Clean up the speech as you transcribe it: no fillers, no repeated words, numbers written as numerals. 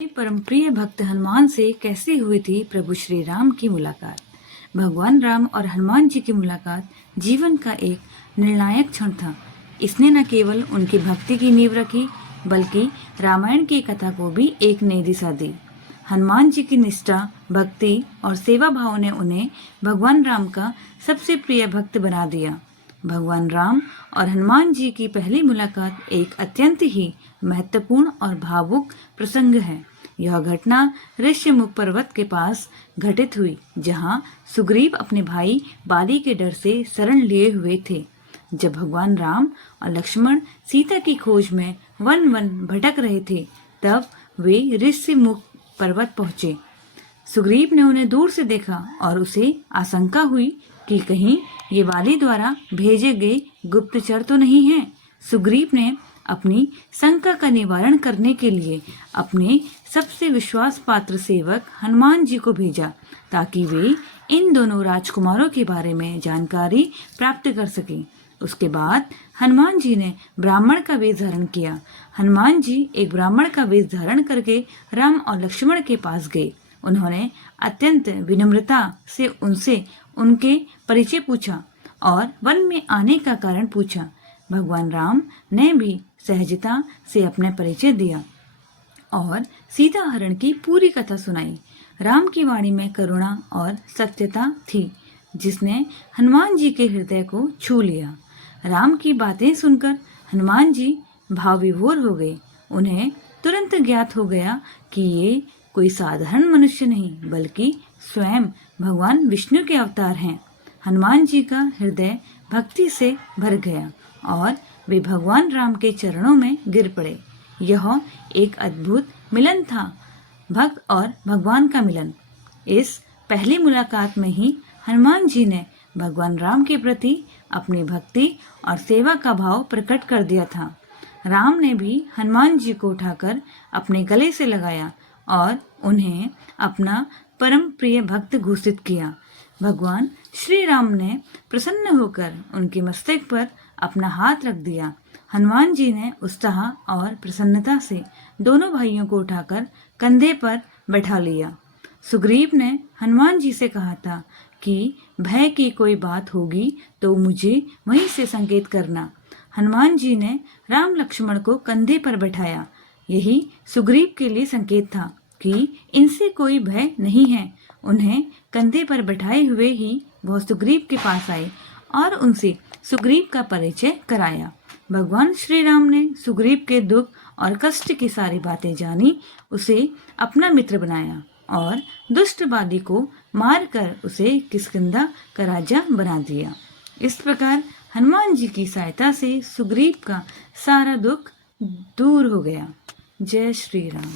परम प्रिय भक्त हनुमान से कैसे हुई थी प्रभु श्री राम की मुलाकात। भगवान राम और हनुमान जी की मुलाकात जीवन का एक निर्णायक क्षण था। इसने न केवल उनकी भक्ति की नींव रखी बल्कि रामायण की कथा को भी एक नई दिशा दी। हनुमान जी की निष्ठा, भक्ति और सेवा भाव ने उन्हें भगवान राम का सबसे प्रिय भक्त बना दिया। भगवान राम और हनुमान जी की पहली मुलाकात एक अत्यंत ही महत्वपूर्ण और भावुक प्रसंग है। यह घटना ऋष्यमुख पर्वत के पास घटित हुई, जहां सुग्रीव अपने भाई बाली के डर से शरण लिए हुए थे। जब भगवान राम और लक्ष्मण सीता की खोज में वन वन भटक रहे थे, तब वे ऋष्यमुख पर्वत पहुंचे। सुग्रीव ने उन्हें दूर से देखा और उसे आशंका हुई कि कहीं ये वाली द्वारा भेजे गए गुप्तचर तो नहीं हैं। सुग्रीव ने अपनी शंका का निवारण करने के लिए अपने सबसे विश्वास पात्र सेवक हनुमान जी को भेजा, ताकि वे इन दोनों राजकुमारों के बारे में जानकारी प्राप्त कर सकें। उसके बाद हनुमान जी ने ब्राह्मण का वेश धारण किया। हनुमान जी एक ब्राह्मण का वेश धारण करके राम और लक्ष्मण के पास गए। उन्होंने अत्यंत विनम्रता से उनसे उनके परिचय पूछा और वन में आने का कारण पूछा। भगवान राम ने भी सहजता से अपने परिचय दिया और सीता हरण की पूरी कथा सुनाई। राम की वाणी में करुणा और सत्यता थी, जिसने हनुमान जी के हृदय को छू लिया। राम की बातें सुनकर हनुमान जी भाव विभोर हो गए। उन्हें तुरंत ज्ञात हो गया कि ये कोई साधारण मनुष्य नहीं, बल्कि स्वयं भगवान विष्णु के अवतार हैं। हनुमान जी का हृदय भक्ति से भर गया और वे भगवान राम के चरणों में गिर पड़े। यह एक अद्भुत मिलन था, भक्त और भगवान का मिलन। इस पहली मुलाकात में ही हनुमान जी ने भगवान राम के प्रति अपनी भक्ति और सेवा का भाव प्रकट कर दिया था। राम ने भी हनुमान जी को उठाकर अपने गले से लगाया और उन्हें अपना परम प्रिय भक्त घोषित किया। भगवान श्री राम ने प्रसन्न होकर उनके मस्तक पर अपना हाथ रख दिया। हनुमान जी ने उत्साह और प्रसन्नता से दोनों भाइयों को उठाकर कंधे पर बैठा लिया। सुग्रीव ने हनुमान जी से कहा था कि भय की कोई बात होगी तो मुझे वहीं से संकेत करना। हनुमान जी ने राम लक्ष्मण को कंधे पर बैठाया। यही सुग्रीव के लिए संकेत था कि इनसे कोई भय नहीं है। उन्हें कंधे पर बैठाए हुए ही वह सुग्रीव के पास आए और उनसे सुग्रीव का परिचय कराया। भगवान श्री राम ने सुग्रीव के दुख और कष्ट की सारी बातें जानी, उसे अपना मित्र बनाया और दुष्ट बाली को मारकर उसे किष्किंधा का राजा बना दिया। इस प्रकार हनुमान जी की सहायता से सुग्रीव का सारा दुख दूर हो गया। जय श्री राम।